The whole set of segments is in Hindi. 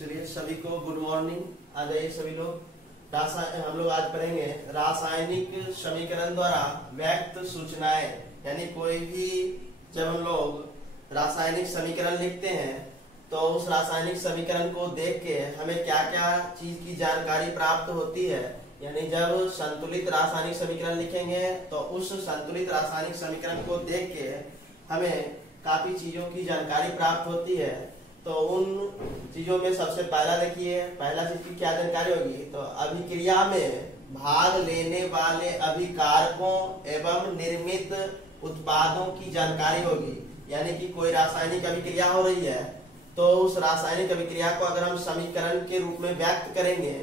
चलिए सभी को गुड मॉर्निंग। आ जाइए सभी लोग। हम लोग आज पढ़ेंगे रासायनिक समीकरण द्वारा व्यक्त सूचनाएं। यानी कोई भी जब हम लोग रासायनिक समीकरण लिखते हैं तो उस रासायनिक समीकरण को देख के हमें क्या क्या चीज की जानकारी प्राप्त होती है। यानी जब संतुलित रासायनिक समीकरण लिखेंगे तो उस संतुलित रासायनिक समीकरण को देख के हमें काफी चीजों की जानकारी प्राप्त होती है। तो उन चीजों में सबसे पहला देखिए, पहला चीज की क्या जानकारी होगी, तो अभिक्रिया में भाग लेने वाले अभिकारकों एवं निर्मित उत्पादों की जानकारी होगी। यानी कि कोई रासायनिक अभिक्रिया हो रही है तो उस रासायनिक अभिक्रिया को अगर हम समीकरण के रूप में व्यक्त करेंगे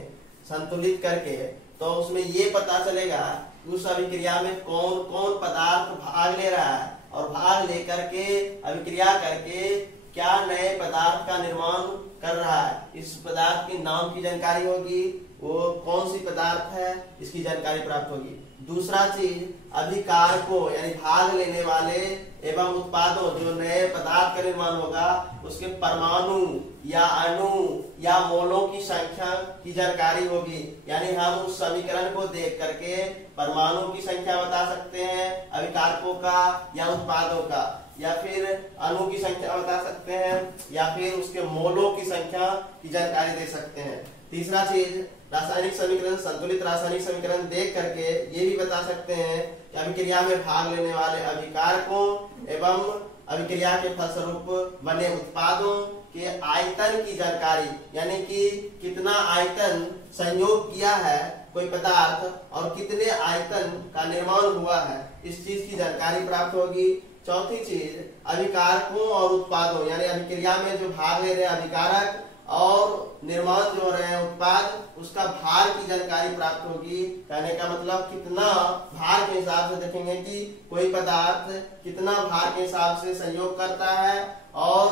संतुलित करके, तो उसमें ये पता चलेगा उस अभिक्रिया में कौन कौन पदार्थ भाग ले रहा है और भाग लेकर के अभिक्रिया करके क्या नए पदार्थ का निर्माण कर रहा है। इस पदार्थ के नाम की जानकारी होगी, वो कौन सी पदार्थ है इसकी जानकारी प्राप्त होगी। दूसरा चीज अभिकारकों यानी भाग लेने वाले एवं उत्पादों, जो नए पदार्थ का निर्माण होगा उसके परमाणु या अणु या मोलों की संख्या की जानकारी होगी। यानी हम उस समीकरण को देख करके परमाणु की संख्या बता सकते हैं अभिकारकों का या उत्पादों का, या फिर अणु की संख्या बता सकते हैं, या फिर उसके मोलों की संख्या की जानकारी दे सकते हैं। तीसरा चीज रासायनिक समीकरण, संतुलित रासायनिक समीकरण देख करके ये भी बता सकते हैं कि अभिक्रिया में भाग लेने वाले अभिकारकों एवं अभिक्रिया के फलस्वरूप बने उत्पादों के आयतन की जानकारी, यानी कि कितना आयतन संयोग किया है कोई पदार्थ और कितने आयतन का निर्माण हुआ है, इस चीज की जानकारी प्राप्त होगी। चौथी चीज अभिकारकों और उत्पादों, यानी अभिक्रिया में जो भाग ले रहे हैं अभिकारक और निर्माण जो हो रहे हैं उत्पाद, उसका भार की जानकारी प्राप्त होगी। कहने का मतलब कितना भार के हिसाब से देखेंगे कि कोई पदार्थ कितना भार के हिसाब से संयोग करता है और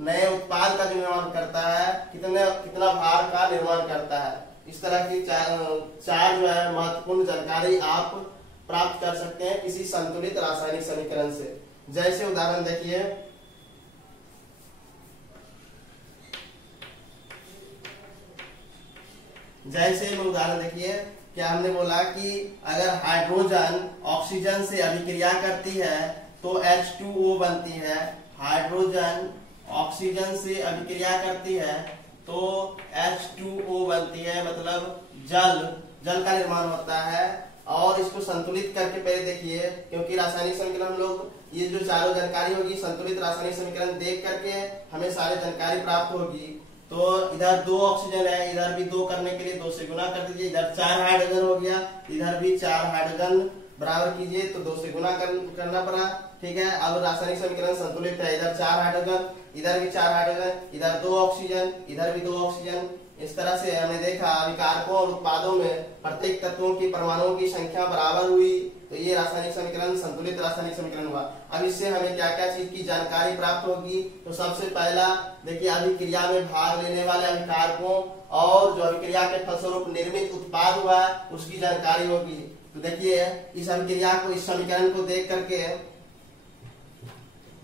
नए उत्पाद का जो निर्माण करता है कितना भार का निर्माण करता है। इस तरह की चार जो है महत्वपूर्ण जानकारी आप प्राप्त कर सकते हैं किसी संतुलित रासायनिक समीकरण से। जैसे उदाहरण देखिए, उदाहरण देखिए, क्या हमने बोला कि अगर हाइड्रोजन ऑक्सीजन से अभिक्रिया करती है तो H2O बनती है। हाइड्रोजन ऑक्सीजन से अभिक्रिया करती है तो H2O बनती है, मतलब जल का निर्माण होता है। और इसको संतुलित करके पहले देखिए, क्योंकि रासायनिक समीकरण हम लोग ये जो चारों जानकारी होगी संतुलित रासायनिक समीकरण देख करके हमें सारी जानकारी प्राप्त होगी। तो इधर 2 ऑक्सीजन है, इधर भी 2 करने के लिए 2 से गुना कर दीजिए। इधर 4 हाइड्रोजन हो गया, इधर भी 4 हाइड्रोजन बराबर कीजिए तो 2 से गुना करना पड़ा। ठीक है, अब रासायनिक समीकरण संतुलित है। इधर 4 हाइड्रोजन, इधर भी 4 हाइड्रोजन, इधर 2 ऑक्सीजन, इधर भी 2 ऑक्सीजन। इस तरह से हमने देखा अभिकारकों और उत्पादों में प्रत्येक तत्वों की परमाणुओं की संख्या बराबर हुई, तो ये रासायनिक समीकरण संतुलित रासायनिक समीकरण हुआ। अब इससे हमें क्या क्या चीज की जानकारी प्राप्त होगी, तो सबसे पहला देखिए अभिक्रिया में भाग लेने वाले अभिकारकों और जो अभिक्रिया के फलस्वरूप निर्मित उत्पाद हुआ उसकी जानकारी होगी। तो देखिए इस अभिक्रिया को, इस समीकरण को देख करके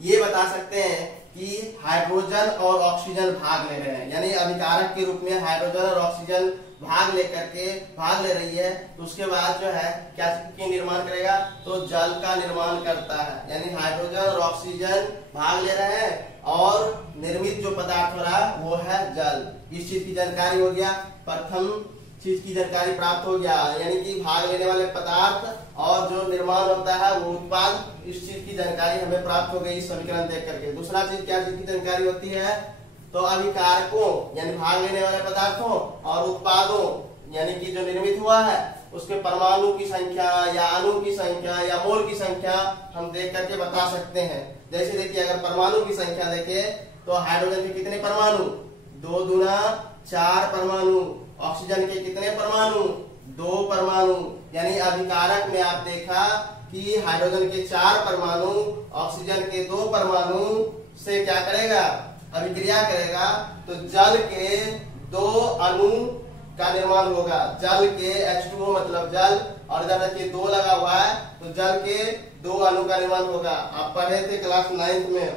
ये बता सकते हैं कि हाइड्रोजन और ऑक्सीजन भाग ले रहे हैं, यानी अभिकारक के रूप में हाइड्रोजन और ऑक्सीजन भाग ले रही है। तो उसके बाद जो है क्या की निर्माण करेगा, तो जल का निर्माण करता है। यानी हाइड्रोजन और ऑक्सीजन भाग ले रहे हैं और निर्मित जो पदार्थ हो रहा है वो है जल। इस चीज की जानकारी हो गया, प्रथम चीज की जानकारी प्राप्त हो गया, यानी कि भाग लेने वाले पदार्थ और जो निर्माण होता है वो उत्पाद, इस चीज की जानकारी हमें प्राप्त हो गई समीकरण देख करके। दूसरा चीज क्या चीज की जानकारी होती है, तो अभिकारकों यानी भाग लेने वाले पदार्थों और उत्पादों यानी कि जो निर्मित हुआ है उसके परमाणु की संख्या या अणु की संख्या या मोल की संख्या हम देख करके बता सकते हैं। जैसे देखिए अगर परमाणु की संख्या देखे तो हाइड्रोजन के कितने परमाणु, 2 दूना 4 परमाणु। ऑक्सीजन के कितने परमाणु, 2 परमाणु। यानी अभिकारक में आप देखा कि हाइड्रोजन के 4 परमाणु ऑक्सीजन के 2 परमाणु से क्या करेगा, अभिक्रिया करेगा तो जल के 2 अणु का निर्माण होगा। जल के H2O मतलब जल, और इधर देखिए 2 लगा हुआ है तो जल के 2 अणु का निर्माण होगा। आप पढ़े थे क्लास 9th में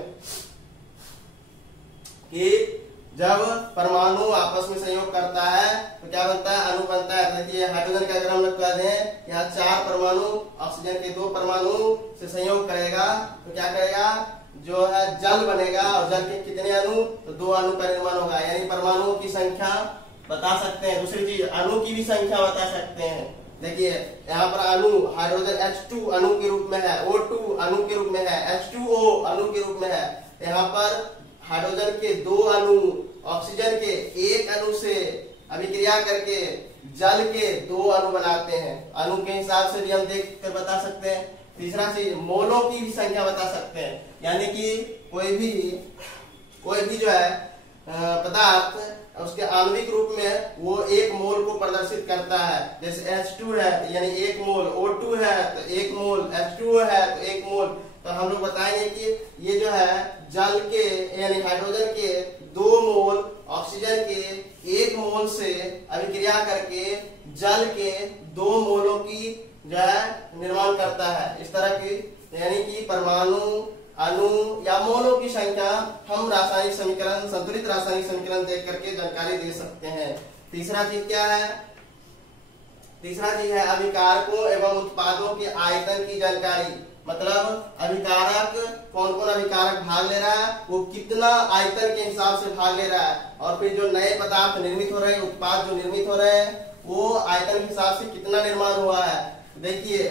कि जब परमाणु आपस में संयोग करता है तो क्या बनता है, अणु बनता है। देखिए हाइड्रोजन का अगर हम लोग कह दें यहाँ 4 परमाणु ऑक्सीजन के 2 परमाणु से संयोग करेगा तो क्या करेगा, जो है जल बनेगा, और जल के कितने अणु, तो 2 अणु का निर्माण होगा, यानी परमाणुओं की संख्या बता सकते हैं। दूसरी चीज अणु की भी संख्या बता सकते हैं। देखिए यहाँ पर अणु हाइड्रोजन H2 अणु के रूप में है, O2 अणु के रूप में है, H2O अणु के रूप में है। यहाँ पर हाइड्रोजन के 2 अणु ऑक्सीजन के 1 अणु से अभिक्रिया करके जल के 2 अणु बनाते हैं। अणु के हिसाब से भी हम देख कर बता सकते हैं। तीसरा चीज मोलों की भी संख्या बता सकते हैं, यानी कि कोई भी जो है पदार्थ उसके आणविक रूप में वो 1 मोल को प्रदर्शित करता है। जैसे H2 है यानी 1 मोल, O2 है तो 1 मोल, H2O है तो 1 मोल। तो हम लोग बताएंगे कि ये जो है जल के यानी हाइड्रोजन के 2 मोल ऑक्सीजन के 1 मोल से अभिक्रिया करके जल के 2 मोलों की जो है निर्माण करता है। इस तरह की यानी कि परमाणु, अणु या मोलों की संख्या हम रासायनिक समीकरण, संतुलित रासायनिक समीकरण देख करके जानकारी दे सकते हैं। तीसरा चीज क्या है, तीसरा चीज है अभिकारकों एवं उत्पादों के आयतन की जानकारी। मतलब अभिकारक, कौन कौन अभिकारक भाग ले रहा है, वो कितना आयतन के हिसाब से भाग ले रहा है, और फिर जो नए पदार्थ निर्मित हो रहे हैं, उत्पाद जो निर्मित हो रहे हैं, वो आयतन के हिसाब से कितना निर्माण हुआ है। देखिए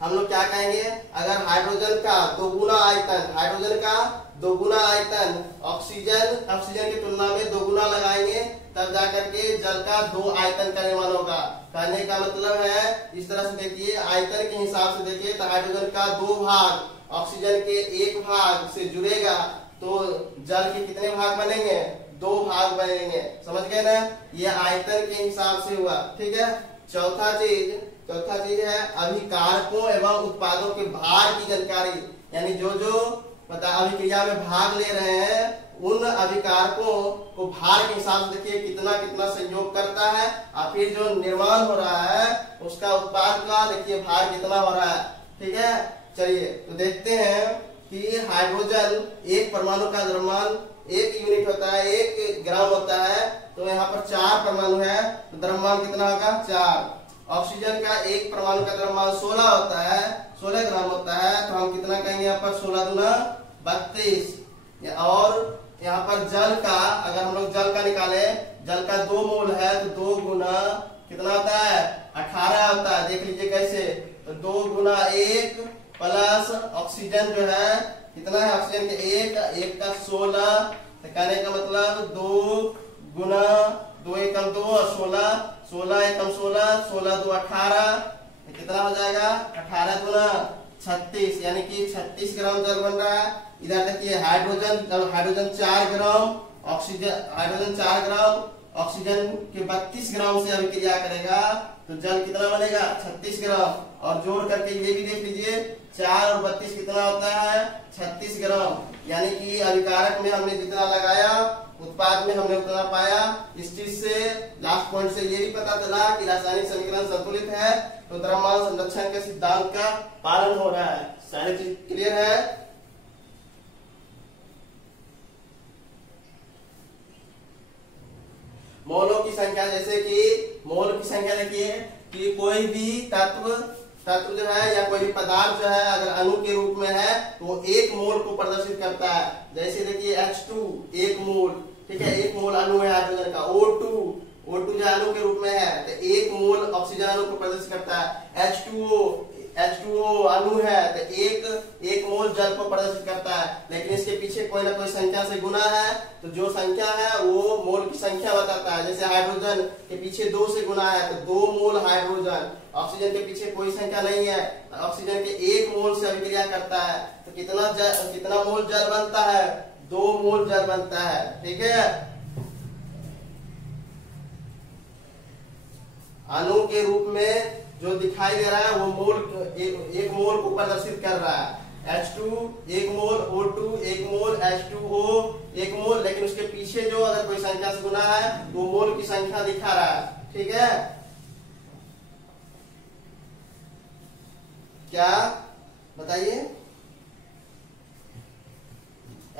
हम लोग क्या कहेंगे, अगर हाइड्रोजन का 2 गुना आयतन, हाइड्रोजन का 2 गुना आयतन ऑक्सीजन की तुलना में 2 गुना लगाएंगे तब जाकर के जल का 2 आयतन का निर्माण होगा। कहने का मतलब है इस तरह से देखिए, आयतन के हिसाब से देखिए तो हाइड्रोजन का 2 भाग ऑक्सीजन के 1 भाग से जुड़ेगा तो जल के कितने भाग बनेंगे, 2 भाग बनेंगे। समझ गए ना, ये आयतन के हिसाब से हुआ। ठीक है। चौथा चीज है अभिकारकों एवं उत्पादों के भार की जानकारी, यानी जो अभिक्रिया में भाग ले रहे हैं उन अभिकारकों को भार के हिसाब से देखिए कितना कितना संयोग करता है, और फिर जो निर्माण हो रहा है उसका उत्पाद का देखिए भार कितना हो रहा है। ठीक है। चलिए तो देखते हैं कि हाइड्रोजन 1 परमाणु का द्रव्यमान 1 यूनिट होता है, 1 ग्राम होता है। तो यहाँ पर 4 परमाणु है तो द्रव्यमान कितना होगा, 4। ऑक्सीजन का 1 परमाणु का द्रव्यमान 16 होता है, 16 ग्राम होता है। तो हम कितना कहेंगे यहाँ पर, 16 दूना 32। और यहाँ पर जल का, अगर हम लोग जल का निकाले, जल का 2 मोल है तो 2 गुना कितना होता है, 18 होता है। देख लीजिए कैसे, तो 2 गुना 1 प्लस ऑक्सीजन जो है कितना है, ऑक्सीजन के 1 का 16। तो कहने का मतलब 2 गुना 2 एकम 2 और 16 एकम 16 2 18, कितना हो जाएगा, 18 गुना 36, यानी कि 36 ग्राम जल बन रहा है। इधर देखिए हाइड्रोजन 4 ग्राम, हाइड्रोजन 4 ग्राम ऑक्सीजन के 32 ग्राम से अभिक्रिया करेगा तो जल कितना बनेगा, 36 ग्राम। और जोड़ करके ये भी देख लीजिए, 4 और 32 कितना होता है, 36 ग्राम। यानी कि अभिकारक में हमने जितना लगाया उत्पाद में हमने उतना पाया। इस चीज से लास्ट पॉइंट से ये भी पता चला कि रासायनिक समीकरण संतुलित है तो द्रव्यमान संरक्षण के सिद्धांत का पालन हो रहा है। सारी चीज क्लियर है। मोलों की संख्या, जैसे कि मोल की संख्या देखिए कि कोई भी तत्व जो है या कोई भी पदार्थ जो है अगर अणु के रूप में है तो वो 1 मोल को प्रदर्शित करता है। जैसे देखिए H2 1 मोल, ठीक है, 1 मोल अणु है हाइड्रोजन का। O2 जो अणु के रूप में है तो 1 मोल ऑक्सीजन अणु को प्रदर्शित करता है। H2O अणु है तो 1 मोल जल को प्रदर्शित करता है। लेकिन इसके पीछे कोई ना कोई संख्या से गुना है तो जो संख्या है वो मोल की संख्या बताता है। जैसे हाइड्रोजन के पीछे 2 से गुना है तो 2 मोल हाइड्रोजन। ऑक्सीजन के पीछे कोई संख्या नहीं है, ऑक्सीजन के 1 मोल से अभिक्रिया करता है तो कितना मोल जल बनता है, 2 मोल जल बनता है। ठीक है। अणु के रूप में जो दिखाई दे रहा है वो मोल, एक मोल को प्रदर्शित कर रहा है। H2 1 मोल, O2 1 मोल, H2O 1 मोल, लेकिन उसके पीछे जो अगर कोई संख्या से गुना है वो मोल की संख्या दिखा रहा है। ठीक है। क्या बताइए।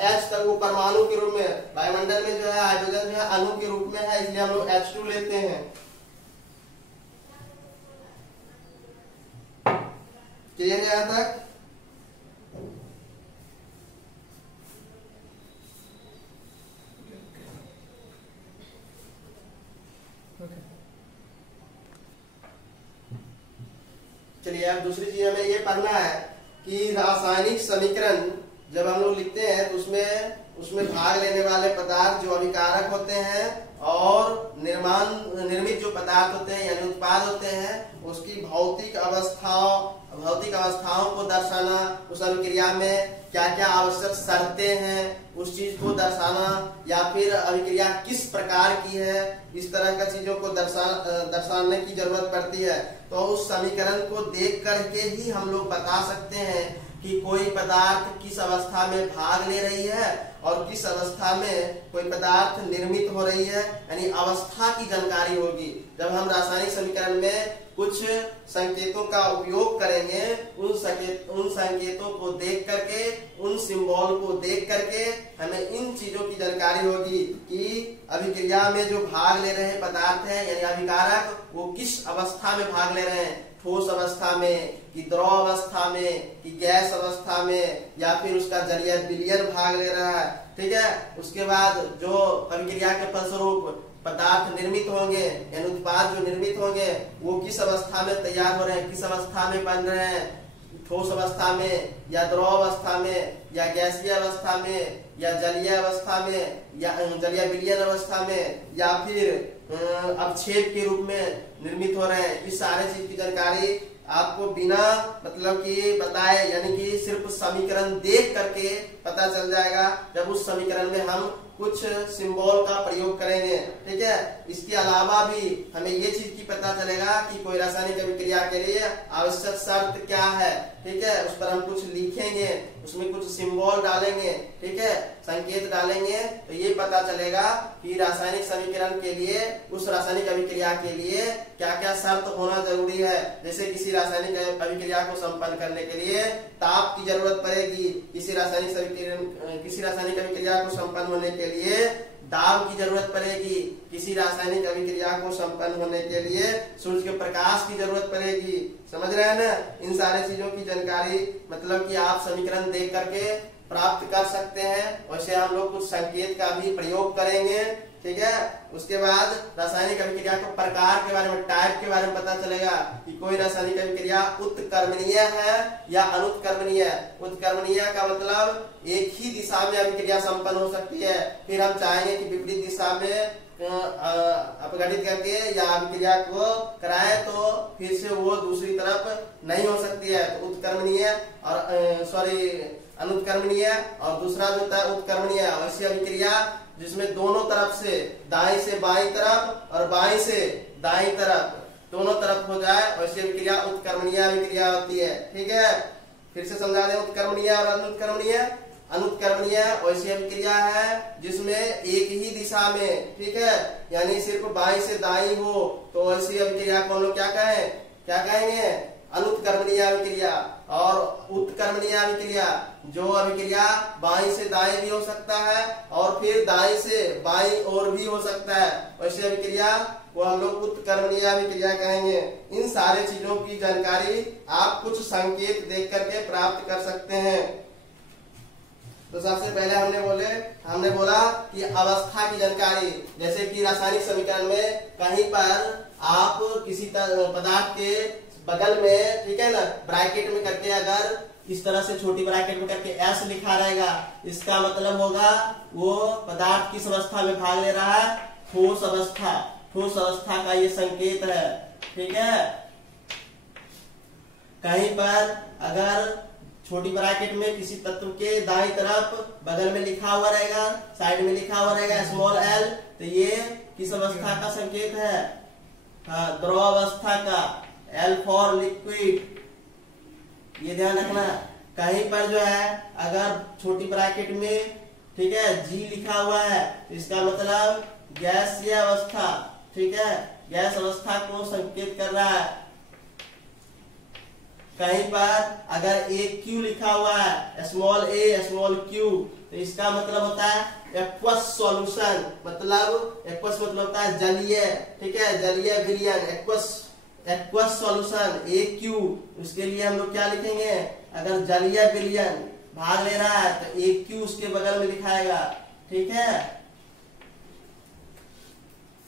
H तक वो परमाणु के रूप में, वायुमंडल में जो है हाइड्रोजन जो है अणु के रूप में है, इसलिए हम लोग H2 लेते हैं। क्लियर है यहां तक? चलिए अब दूसरी चीज हमें ये पढ़ना है कि रासायनिक समीकरण जब हम लोग लिखते हैं तो उसमें भाग लेने वाले पदार्थ जो अभिकारक होते हैं और निर्मित जो पदार्थ होते हैं यानी उत्पाद होते हैं, उसकी भौतिक अवस्थाओं को दर्शाना, उस अभिक्रिया में क्या क्या आवश्यक शर्तें हैं उस चीज को दर्शाना, या फिर अभिक्रिया किस प्रकार की है, इस तरह का चीजों को दर्शाने की जरूरत पड़ती है। तो उस समीकरण को देख करके ही हम लोग बता सकते हैं कि कोई पदार्थ किस अवस्था में भाग ले रही है और किस अवस्था में कोई पदार्थ निर्मित हो रही है, यानी अवस्था की जानकारी होगी। जब हम रासायनिक समीकरण में कुछ संकेतों का उपयोग करेंगे, उन संकेतों को देख करके, उन सिंबल को देख करके हमें इन चीजों की जानकारी होगी कि अभिक्रिया में जो भाग ले रहे पदार्थ हैं यानी अभिकारक, वो किस अवस्था में भाग ले रहे हैं, ठोस अवस्था में कि द्रव अवस्था में कि गैस अवस्था में, या फिर उसका जलीय विलयन भाग ले रहा है। ठीक है, उसके बाद जो अभिक्रिया के फलस्वरूप पदार्थ निर्मित होंगे यानी उत्पाद जो निर्मित होंगे वो किस अवस्था में तैयार हो रहे हैं, किस अवस्था में बन रहे हैं, ठोस अवस्था में या द्रव अवस्था में या गैसीय अवस्था में या जलीय अवस्था में या जलीय विलयन अवस्था में या फिर अवक्षेप के रूप में निर्मित हो रहे हैं। इस सारे चीज की जानकारी आपको बिना मतलब कि बताए यानी कि सिर्फ समीकरण देख करके पता चल जाएगा जब उस समीकरण में हम कुछ सिंबल का प्रयोग करेंगे। ठीक है, इसके अलावा भी हमें ये चीज की पता चलेगा कि कोई रासायनिक अभिक्रिया के लिए आवश्यक शर्त क्या है। ठीक है, उस पर हम कुछ लिखेंगे, उसमें कुछ सिंबल डालेंगे, ठीक है, संकेत डालेंगे, तो ये पता चलेगा कि रासायनिक समीकरण के लिए, उस रासायनिक अभिक्रिया के लिए क्या क्या शर्त होना जरूरी है। जैसे किसी रासायनिक अभिक्रिया को संपन्न करने के लिए ताप की जरूरत पड़ेगी, किसी रासायनिक अभिक्रिया को संपन्न होने के लिए दाब की जरूरत पड़ेगी, किसी रासायनिक अभिक्रिया को संपन्न होने के लिए सूर्य के प्रकाश की जरूरत पड़ेगी। समझ रहे हैं ना? इन सारे चीजों की जानकारी मतलब कि आप समीकरण देख करके प्राप्त कर सकते हैं। वैसे हम लोग कुछ संकेत का भी प्रयोग करेंगे। ठीक है, उसके बाद रासायनिक अभिक्रिया के प्रकार के बारे में, टाइप के बारे में पता चलेगा कि कोई रासायनिक अभिक्रिया उत्कर्मणीय है या अनुत्कर्मणीय है। उत्कर्मणीय का मतलब एक ही दिशा में अभिक्रिया संपन्न हो सकती है, फिर हम चाहेंगे कि विपरीत दिशा में अपघटित करके या अभिक्रिया को कराए तो फिर से वो दूसरी तरफ नहीं हो सकती है। तो उत्कर्मणीय और अनुत्कर्मणीय, और दूसरा जो होता है उत्कर्मणीय, वैसी अभिक्रिया जिसमें दोनों तरफ से, दाईं से बाईं तरफ और बाईं से दाईं तरफ दोनों तरफ हो जाए, वैसी अभिक्रिया उत्कर्मणीय अभिक्रिया होती है। ठीक है, फिर से समझा दें उत्कर्मणीय और अनुत्कर्मणीय। अनुत्कर्मणीय वैसी अभिक्रिया है जिसमें एक ही दिशा में, ठीक है, यानी सिर्फ बाईं से दाईं हो, तो वैसी अभिक्रिया को हम लोग क्या कहेंगे? अनुत्कर्मणीय अभिक्रिया। और उत्कर्मणीय अभिक्रिया, जो अभिक्रिया बाईं से दाईं भी हो सकता है और फिर दाईं से बाईं ओर भी हो सकता है, वैसे अभिक्रिया को हम लोग उत्कर्मणीय अभिक्रिया कहेंगे। इन सारे चीजों की जानकारी आप कुछ संकेत देख करके प्राप्त कर सकते हैं। तो सबसे पहले हमने बोला कि अवस्था की जानकारी, जैसे कि रासायनिक समीकरण में कहीं पर आप किसी पदार्थ के बगल में, ठीक है ना, ब्रैकेट में करके अगर इस तरह से छोटी ब्रैकेट में करके S लिखा रहेगा, इसका मतलब होगा वो पदार्थ किस अवस्था में भाग ले रहा है? ठोस अवस्था। ठोस अवस्था का ये संकेत है। ठीक है, कहीं पर अगर छोटी ब्रैकेट में किसी तत्व के दाईं तरफ बगल में लिखा हुआ रहेगा, साइड में लिखा हुआ रहेगा स्मॉल l, तो ये किस अवस्था का संकेत है? हाँ, द्रव अवस्था का, L फॉर लिक्विड। ये ध्यान रखना। कहीं पर जो है अगर छोटी ब्रैकेट में, ठीक है, G लिखा हुआ है, इसका मतलब गैसीय अवस्था। ठीक है, गैस अवस्था को संकेत कर रहा है। कहीं पर अगर एक Q लिखा हुआ है, स्मॉल a स्मॉल q, तो इसका मतलब होता है एक्वस सॉल्यूशन, मतलब एक्वस मतलब होता है जलीय, ठीक है, जलीय विलयन, एक्वस सॉल्यूशन AQ। उसके लिए हम लोग क्या लिखेंगे, अगर जलीय विलयन भाग ले रहा है तो AQ उसके बगल में लिखाएगा, ठीक है।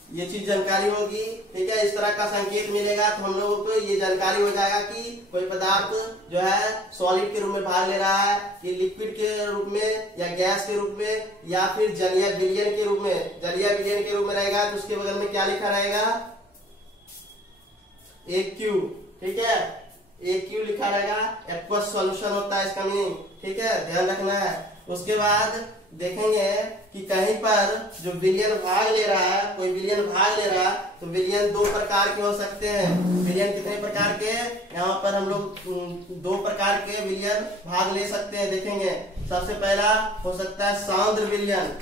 ये चीज जानकारी होगी, ठीक है। इस तरह का संकेत मिलेगा तो हम लोगों को ये जानकारी हो जाएगा कि कोई पदार्थ जो है सॉलिड के रूप में भाग ले रहा है, कि लिक्विड के रूप में या गैस के रूप में या फिर जलीय विलयन के रूप में। जलीय विलयन के रूप में रहेगा तो उसके बगल में क्या लिखा रहेगा, AQ, ठीक है, AQ लिखा रहेगा। एक्वस सॉल्यूशन होता है इसका मीनिंग, ठीक है, ध्यान रखना है। उसके बाद देखेंगे कि कहीं पर जो विलयन भाग ले रहा है, कोई विलयन भाग ले रहा है तो विलयन दो प्रकार के हो सकते हैं। विलयन कितने प्रकार के, यहाँ पर हम लोग दो प्रकार के विलयन भाग ले सकते हैं, देखेंगे। सबसे पहला हो सकता है सांद्र विलयन,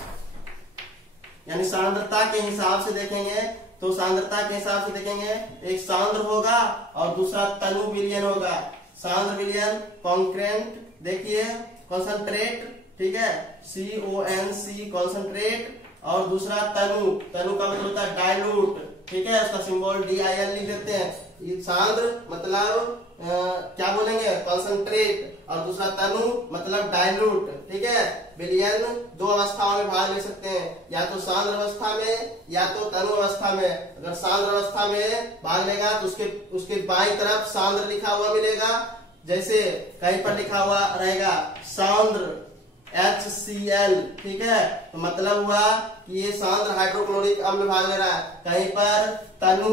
यानी सांद्रता के हिसाब से देखेंगे तो सांद्रता के हिसाब से देखेंगे, एक सांद्र होगा और दूसरा तनु विलयन होगा। सांद्र विलयन कॉन्क्रेंट, देखिए कॉन्सेंट्रेट, ठीक है, CONC कॉन्सेंट्रेट, और दूसरा तनु, तनु का मतलब होता है डाइल्यूट, ठीक है, उसका सिंबल DIL लिख देते हैं। ये सांद्र मतलब क्या बोलेंगे, कॉन्सेंट्रेट, और दूसरा तनु मतलब डाइल्यूट, ठीक है। विलयन दो अवस्थाओं में भाग ले सकते हैं, या तो सांद्र अवस्था में या तो तनु अवस्था में। अगर सांद्र अवस्था में भाग लेगा तो उसके बाईं तरफ सांद्र लिखा हुआ मिलेगा, जैसे कहीं पर लिखा हुआ रहेगा सांद्र HCl, ठीक है, तो मतलब हुआ कि ये सांद्र हाइड्रोक्लोरिक अम्ल भाग ले रहा है। कहीं पर तनु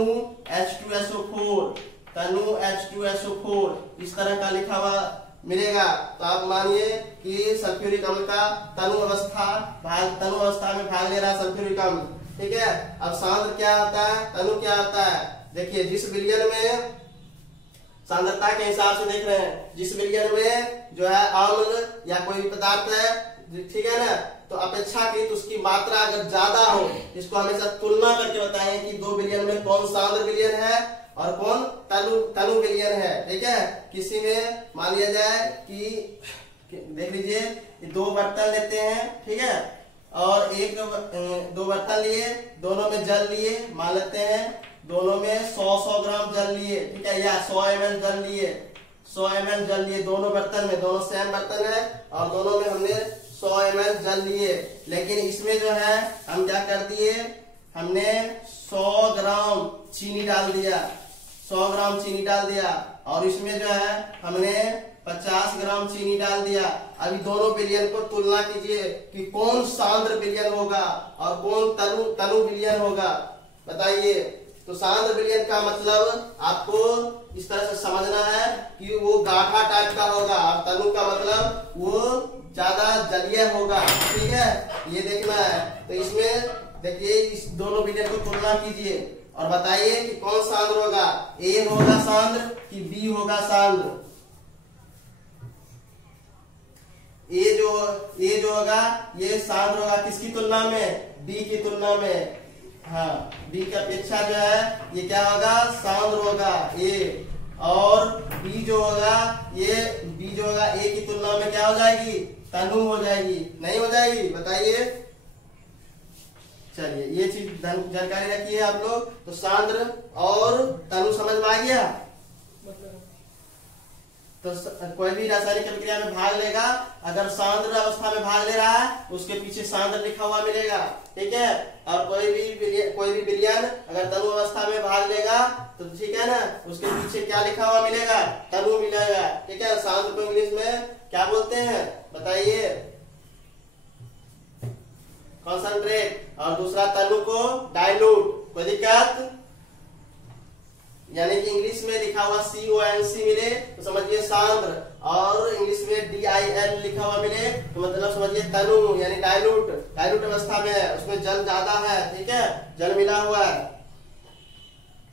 H2SO4, तनु H2SO4 इस तरह का लिखा हुआ मिलेगा, तो आप मानिए कि सल्फ्यूरिक अम्ल का तनु अवस्था में भाग ले रहा है सल्फ्यूरिक अम्ल, ठीक है। अब सांद्र क्या होता है, तनु क्या होता है, देखिए जिस विलयन में सांद्रता के हिसाब से देख रहे हैं, जिस विलयन में जो है अम्ल या कोई भी पदार्थ है, ठीक है ना, तो अपेक्षाकृत उसकी मात्रा अगर ज्यादा हो, इसको हमेशा तुलना करके बताएं कि दो विलयन में कौन सांद्र विलयन है और कौन तनु विलयन है, ठीक है। किसी में मान लिया जाए कि देख लीजिए दो बर्तन लेते हैं, ठीक है, और दो बर्तन लिए, दोनों में जल लिए, मान लेते हैं दोनों में 100 ग्राम जल लिए, ठीक है, या 100 ml जल लिए, 100 ml जल लिए दोनों बर्तन में, दोनों सेम बर्तन है और दोनों में हमने 100 ml जल लिए। लेकिन इसमें जो है हम क्या कर दिए, हमने 100 ग्राम चीनी डाल दिया, 100 ग्राम चीनी डाल दिया, और इसमें जो है हमने 50 ग्राम चीनी डाल दिया। अभी दोनों विलयन को तुलना कीजिए कि कौन सांद्र विलयन होगा और कौन तनु विलयन होगा, बताइए। तो सांद्र विलयन का मतलब आपको इस तरह से समझना है कि वो गाढ़ा टाइप का होगा, और तनु का मतलब वो ज्यादा जलीय होगा, ठीक है, ये देखना है। तो इसमें देखिए इस दोनों विलयन को तुलना कीजिए और बताइए कि कौन सांद्र होगा, A होगा सांद्र कि B होगा सांद्र। A जो होगा ये सांद्र होगा किसकी तुलना में, B की तुलना में, हाँ, B की अपेक्षा जो है ये क्या होगा, सांद्र होगा A, और B जो होगा A की तुलना में क्या हो जाएगी, तनु हो जाएगी, नहीं हो जाएगी, बताइए। चलिए ये चीज जानकारी रखिए आप लोग। तो सांद्र और तनु समझ में आ गया। तो कोई भी रासायनिक प्रक्रिया में भाग लेगा, अगर सांद्र अवस्था में भाग ले रहा है उसके पीछे सांद्र लिखा हुआ मिलेगा, ठीक है। और कोई भी विलयन अगर तनु अवस्था में भाग लेगा तो ठीक है ना, उसके पीछे क्या लिखा हुआ मिलेगा, तनु मिलेगा, ठीक है। सांद्र को इंग्लिश में क्या बोलते हैं, बताइए, कॉन्सेंट्रेट, और दूसरा तनु को डाइल्यूट। कोई दिक्कत, यानी कि इंग्लिश में लिखा हुआ CONC मिले तो समझिए सांद्र, और इंग्लिश में DIL लिखा हुआ मिले तो मतलब समझिए तनु, यानी डाइल्यूट अवस्था में है, उसमें जल ज्यादा है, ठीक है, जल मिला हुआ है।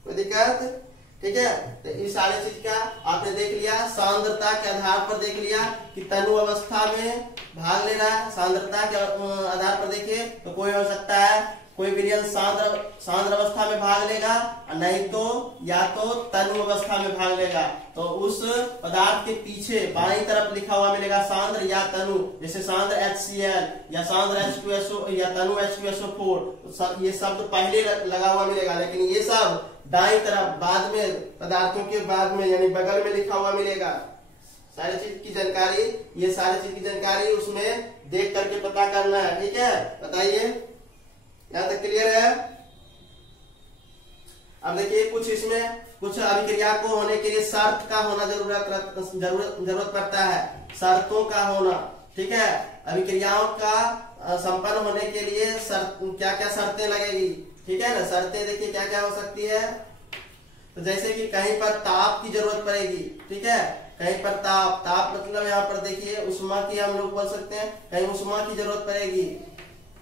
कोई दिक्कत, ठीक है। तो इस सारे चीज का आपने देख लिया, सांद्रता के आधार पर देख लिया कि तनु अवस्था में भाग ले रहा है, सांद्रता के आधार पर देखिए तो कोई हो सकता है कोई विलयन सांद्र अवस्था में भाग लेगा, नहीं तो या तो तनु अवस्था में भाग लेगा। तो उस पदार्थ के पीछे बाईं तरफ लिखा हुआ मिलेगा सांद्र या तनु, जैसे सांद्र HCl या सांद्र H2SO या तनु H2SO4, ये शब्द पहले लगा हुआ मिलेगा, लेकिन ये सब दाईं तरफ बाद में, पदार्थों के बाद में यानी बगल में लिखा हुआ मिलेगा। सारी चीज की जानकारी, ये सारी चीज की जानकारी उसमें देख करके पता करना है, ठीक है। बताइए यहां तक क्लियर है। अब देखिए कुछ इसमें कुछ अभिक्रिया को होने के लिए शर्त का होना जरूरत पड़ता है, शर्तों का होना, ठीक है। अभिक्रियाओं का संपन्न होने के लिए क्या क्या शर्तें लगेगी, ठीक है ना। शर्तें देखिए क्या क्या हो सकती है। तो जैसे कि कहीं पर ताप की जरूरत पड़ेगी, ठीक है, कहीं पर ताप मतलब यहाँ पर देखिए उष्मा की हम लोग बोल सकते हैं, कहीं उष्मा की जरूरत पड़ेगी,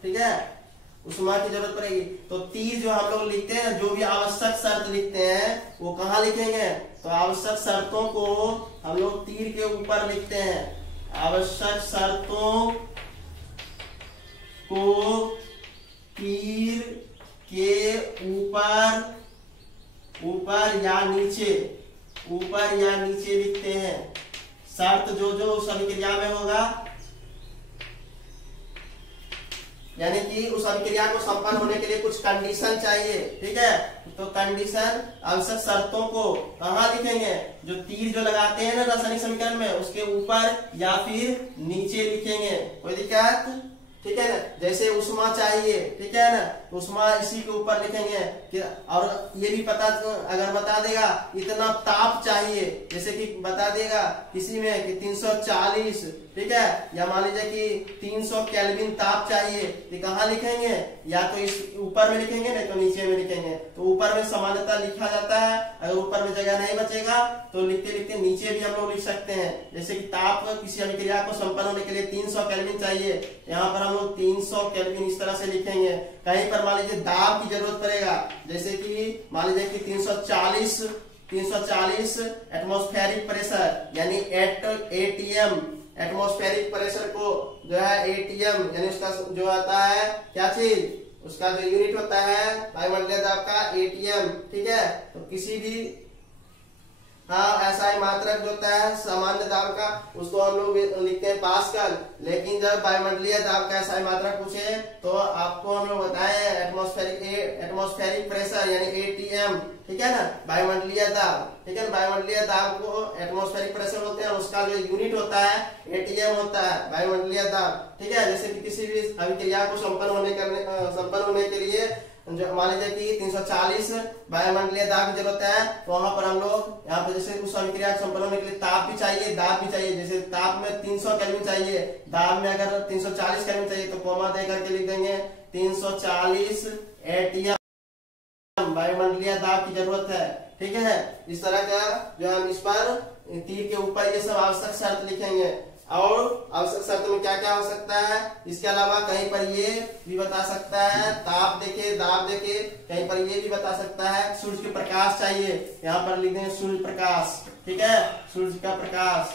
ठीक है, उष्मा की जरूरत पड़ेगी। तो तीर जो हम लोग लिखते हैं, जो भी आवश्यक शर्त लिखते हैं वो कहाँ लिखेंगे, तो आवश्यक शर्तों को हम लोग तीर के ऊपर लिखते हैं। आवश्यक शर्तों को तीर के ऊपर या नीचे लिखते हैं। शर्त जो उस अभिक्रिया में होगा, यानी कि उस अभिक्रिया को संपन्न होने के लिए कुछ कंडीशन चाहिए, ठीक है। तो कंडीशन आवश्यक शर्तों को कहाँ लिखेंगे, जो तीर जो लगाते हैं ना रासायनिक समीकरण में, उसके ऊपर या फिर नीचे लिखेंगे। कोई दिक्कत, ठीक है ना। जैसे उष्मा चाहिए, ठीक है ना, तो उष्मा इसी के ऊपर लिखेंगे कि, और ये भी पता अगर बता देगा इतना ताप चाहिए, जैसे कि बता देगा किसी में कि 340, ठीक है, या मान लीजिए कि 300 केल्विन ताप चाहिए, तो कहाँ लिखेंगे, या तो इस ऊपर में लिखेंगे नहीं तो नीचे में लिखेंगे। तो ऊपर में सामान्यतः लिखा जाता है, अगर ऊपर में जगह नहीं बचेगा तो लिखते लिखते नीचे भी हम लोग लिख सकते हैं। जैसे कि ताप किसी अभिक्रिया को संपन्न होने के लिए 300 केल्विन चाहिए, यहाँ पर हम लोग 300 केल्विन इस तरह से लिखेंगे। कहीं पर मान लीजिए दाब की जरूरत पड़ेगा, जैसे कि मान लीजिए कि 340 एटमॉस्फेरिक प्रेशर यानी ATM, एटमॉस्फेरिक प्रेशर को जो है ATM यानी उसका जो आता है क्या चीज, उसका जो यूनिट होता है वायुमंडलीय दाब का ATM, ठीक है। तो किसी भी ऐसा ही मात्रक जो होता है सामान्य दाब का, उसको हम लोग लिखते हैं पास्कल। लेकिन जब वायुमंडलीय दाब का ऐसा ही मात्रक पूछे तो आपको हम लोग बताए एटमॉस्फेरिक प्रेशर यानी ATM, ठीक है ना, वायुमंडलीय दाब, ठीक है ना। वायुमंडलीय दाब को एटमॉस्फेरिक प्रेशर बोलते हैं, उसका जो यूनिट होता है ATM होता है, वायुमंडलीय दाब, ठीक है। जैसे कि किसी भी अभिक्रिया को संपन्न होने के लिए जो मान लीजिए कि 340 वायुमंडलीय दाब की जरूरत है, तो वहां पर हम लोग यहाँ पर जैसे उस अभिक्रिया संपन्न होने के लिए ताप भी चाहिए, दाब भी चाहिए। जैसे ताप में 300 केल्विन चाहिए, दाब में अगर 340 केल्विन चाहिए तो कोमा दे करके लिख देंगे 340 ATM वायुमंडलीय दाब की जरूरत है, ठीक है। इस तरह का जो हम इस पर तीर के ऊपर ये सब आवश्यक शर्त लिखेंगे। और आवश्यक शर्त में क्या क्या हो सकता है, इसके अलावा कहीं पर ये भी बता सकता है, ताप देखे, दाब देखे, कहीं पर ये भी बता सकता है सूर्य के प्रकाश चाहिए, यहाँ पर लिख देंगे सूर्य प्रकाश, ठीक है, सूर्य का प्रकाश।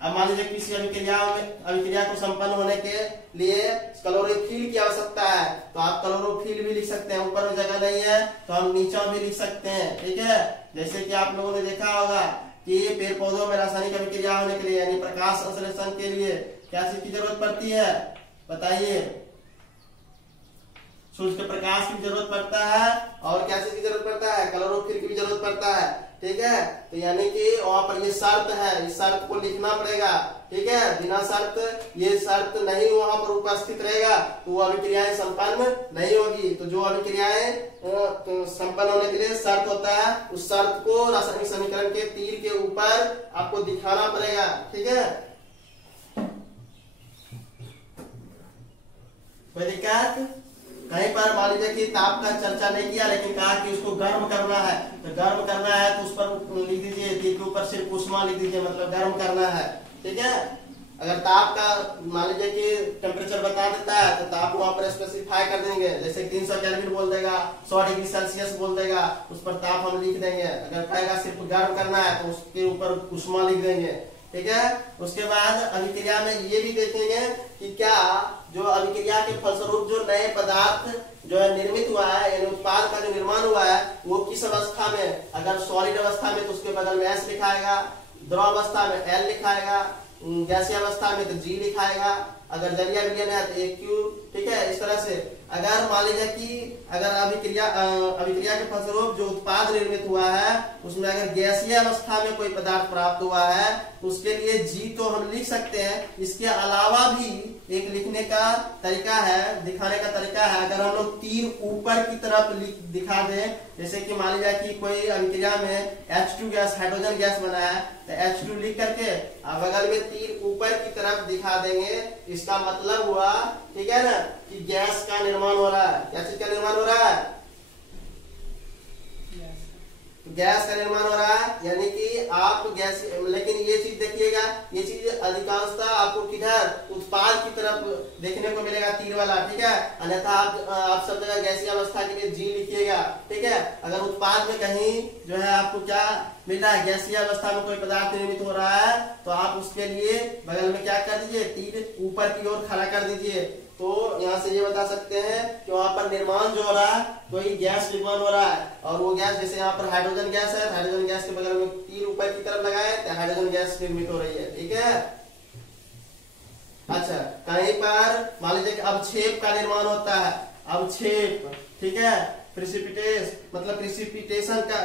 अब मान लीजिए किसी अभिक्रिया को संपन्न होने के लिए क्लोरोफिल की आवश्यकता है, तो आप क्लोरोफिल भी लिख सकते हैं। ऊपर में जगह नहीं है तो हम नीचे भी लिख सकते हैं, ठीक है। जैसे कि आप लोगों ने देखा होगा कि पेड़ पौधों में रासायनिक अभिक्रिया होने के लिए यानी प्रकाश संश्लेषण के लिए क्या चीज की जरूरत पड़ती है, बताइए। सूर्य के प्रकाश की जरूरत पड़ता है, और क्या चीज की जरूरत पड़ता है, क्लोरोफिल की भी जरूरत पड़ता है, ठीक है। तो यानी कि वहां पर ये शर्त है, इस शर्त को लिखना पड़ेगा, ठीक है। बिना शर्त ये शर्त नहीं वहां पर उपस्थित रहेगा तो वो अभिक्रियाएं संपन्न नहीं होगी। तो जो अभिक्रियाएं संपन्न होने के लिए शर्त होता है, उस शर्त को रासायनिक समीकरण के तीर के ऊपर आपको दिखाना पड़ेगा, ठीक है। कोई दिक्कत, कहीं पर मान लीजिए कि ताप का चर्चा नहीं किया लेकिन कहा कि उसको गर्म करना है, तो गर्म करना है तो उस पर लिख दीजिए, तीर के ऊपर सिर्फ उष्मा लिख दीजिए, मतलब गर्म करना है, ठीक है। अगर ताप का मान लीजिए कि टेम्परेचर बता देता है तो ताप वहां पर स्पेसिफाई कर देंगे, जैसे 300 केल्विन बोल देगा, 100 डिग्री सेल्सियस बोल देगा, उस पर ताप हम लिख देंगे। अगर कहेगा सिर्फ गर्म करना है तो उसके ऊपर उष्मा लिख देंगे, ठीक है। उसके बाद अभिक्रिया में ये भी देखेंगे कि क्या जो अभिक्रिया के फलस्वरूप जो नए पदार्थ जो है निर्मित हुआ है, यानी उत्पाद का जो निर्माण हुआ है वो किस अवस्था में, अगर सॉलिड अवस्था में तो उसके बगल में S लिखाएगा, द्रव अवस्था में L लिखाएगा, गैसीय अवस्था में तो G लिखाएगा, अगर जलीय विलयन है तो AQ। ठीक है, इस तरह से अगर मान लीजिए कि अगर अभिक्रिया के फलस्वरूप जो उत्पाद निर्मित हुआ है उसमें अगर गैसीय अवस्था में कोई पदार्थ प्राप्त हुआ है तो उसके लिए G तो हम लिख सकते हैं। इसके अलावा भी एक लिखने का तरीका है, दिखाने का तरीका है। अगर हम लोग तीर ऊपर की तरफ दिखा दें, जैसे कि मान लीजिए कि कोई अभिक्रिया में H2 गैस, हाइड्रोजन गैस बना है तो H2 लिख करके बगल में तीर ऊपर की तरफ दिखा देंगे, इसका मतलब हुआ, ठीक है ना, कि गैस का निर्माण हो रहा है। क्या चीज का निर्माण हो रहा है? गैस का निर्माण हो रहा है, यानी कि आप गैस, लेकिन ये चीज देखिएगा, ये चीज अधिकांशतः आपको किधर, उत्पाद की तरफ देखने को मिलेगा, तीर वाला। ठीक है, अन्यथा आप सब जगह गैसीय अवस्था के लिए G लिखिएगा। ठीक है, अगर उत्पाद में कहीं जो है आपको क्या मिल रहा है, गैसीय अवस्था में कोई पदार्थ निर्मित हो रहा है तो आप उसके लिए बगल में क्या कर दीजिए, तीर ऊपर की ओर खड़ा कर दीजिए। तो यहाँ से ये बता सकते हैं कि वहां पर निर्माण जो हो रहा है, कोई गैस निर्माण हो रहा है, और वो गैस, जैसे यहाँ पर हाइड्रोजन गैस है, हाइड्रोजन गैस के बगल में तीर ऊपर की तरफ लगाए तो हाइड्रोजन गैस निर्मित हो रही है। ठीक है, अच्छा, कहीं पर मान लीजिए कि अवक्षेप का निर्माण होता है, अवक्षेप। ठीक है, मतलब प्रिसिपिटेशन का,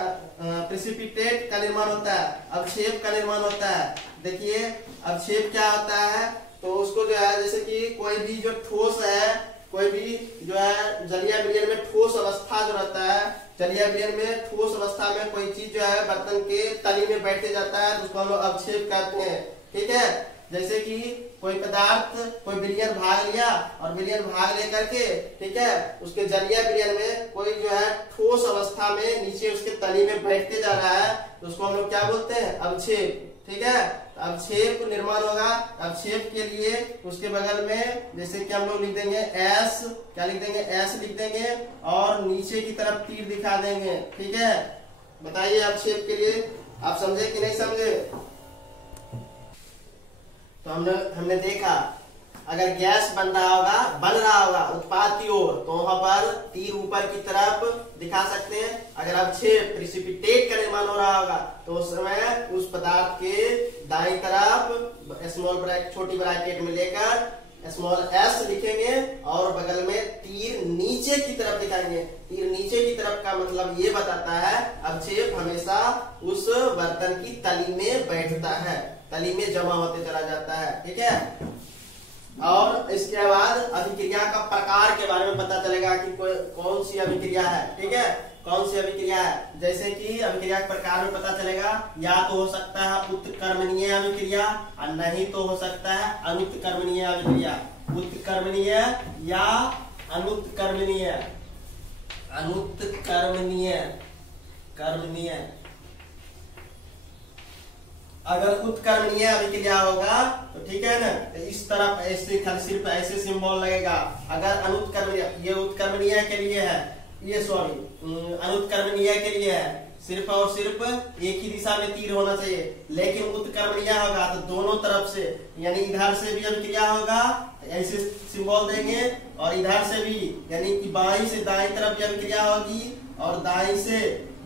प्रिसिपिटेट का निर्माण होता है, अवक्षेप का निर्माण होता है। देखिए अवक्षेप क्या होता है, तो उसको जो है, जैसे कि कोई भी जो ठोस है, कोई भी जो है जलीय विलयन में ठोस अवस्था जो रहता है, जलीय विलयन में ठोस अवस्था में कोई चीज जो है बर्तन के तली में बैठे जाता है तो उसको हम लोग अवक्षेप कहते हैं। ठीक है, जैसे कि कोई पदार्थ, कोई विलयन भाग लिया और विलयन भाग लेकर के, ठीक है, उसके जलीय विलयन में कोई जो है ठोस अवस्था में नीचे उसके तली में बैठते जा रहा है तो उसको हम लोग क्या बोलते हैं, अवक्षेप। ठीक है, अवक्षेप निर्माण होगा। अवक्षेप के लिए उसके बगल में जैसे कि हम लोग लिख देंगे S, क्या लिख देंगे, S लिख देंगे और नीचे की तरफ तीर दिखा देंगे। ठीक है, बताइए अवक्षेप के लिए आप समझे कि नहीं समझे? तो हमने देखा अगर गैस बन रहा होगा उत्पाद की ओर तो वहां पर तीर ऊपर की तरफ दिखा सकते हैं। अगर अवक्षेप, प्रिसिपिटेट का निर्माण हो रहा होगा तो उस समय उस पदार्थ के दाईं तरफ स्मॉल ब्रैकेट, छोटी ब्रैकेट में लेकर स्मॉल S लिखेंगे और बगल में तीर नीचे की तरफ दिखाएंगे। तीर नीचे की तरफ का मतलब ये बताता है अवक्षेप हमेशा उस बर्तन की तली में बैठता है, तली में जमा होते चला जाता है। ठीक है, और इसके बाद अभिक्रिया का प्रकार के बारे में पता चलेगा कि कौन सी अभिक्रिया है। ठीक है, कौन सी अभिक्रिया है, जैसे कि अभिक्रिया के प्रकार में पता चलेगा, या तो हो सकता है उत्कर्मणीय अभिक्रिया और नहीं तो हो सकता है अनुत्कर्मणीय अभिक्रिया। उत्कर्मणीय या अनुत्कर्मणीय, कर्मणीय। अगर उत्कर्मणीय अभिक्रिया होगा तो ठीक है ना, तो इस तरफ ऐसे खाली सिर्फ ऐसे सिंबल लगेगा। अगर अनुत्कर्मणीय, ये उत्कर्मणीय के लिए है, ये अनुत्कर्मणीय के लिए है, सिर्फ और सिर्फ एक ही दिशा में तीर होना चाहिए। लेकिन उत्कर्मणीय होगा तो दोनों तरफ से, यानी इधर से भी अभिक्रिया होगा, ऐसे सिंबल देंगे, और इधर से भी, यानी कि बाईं से दाईं तरफ भी अभिक्रिया होगी और दाईं से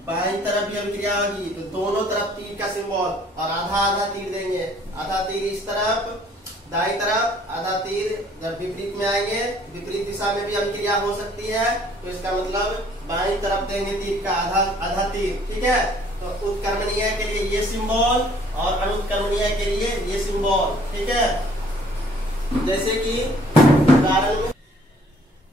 बाईं तरफ भी अभिक्रिया होगी, तो दोनों तरफ तीर का सिंबल, और आधा आधा तीर देंगे। आधा तीर इस तरफ दाईं तरफ, आधा तीर जब विपरीत में आएंगे, विपरीत दिशा में भी अभिक्रिया हो सकती है, तो इसका मतलब बाईं तरफ देंगे तीर का आधा तीर। ठीक है, तो उत्कर्मणीय के लिए ये सिंबल और अनुत्कर्मणीय के लिए ये सिंबल। ठीक है, जैसे कि उदाहरण में,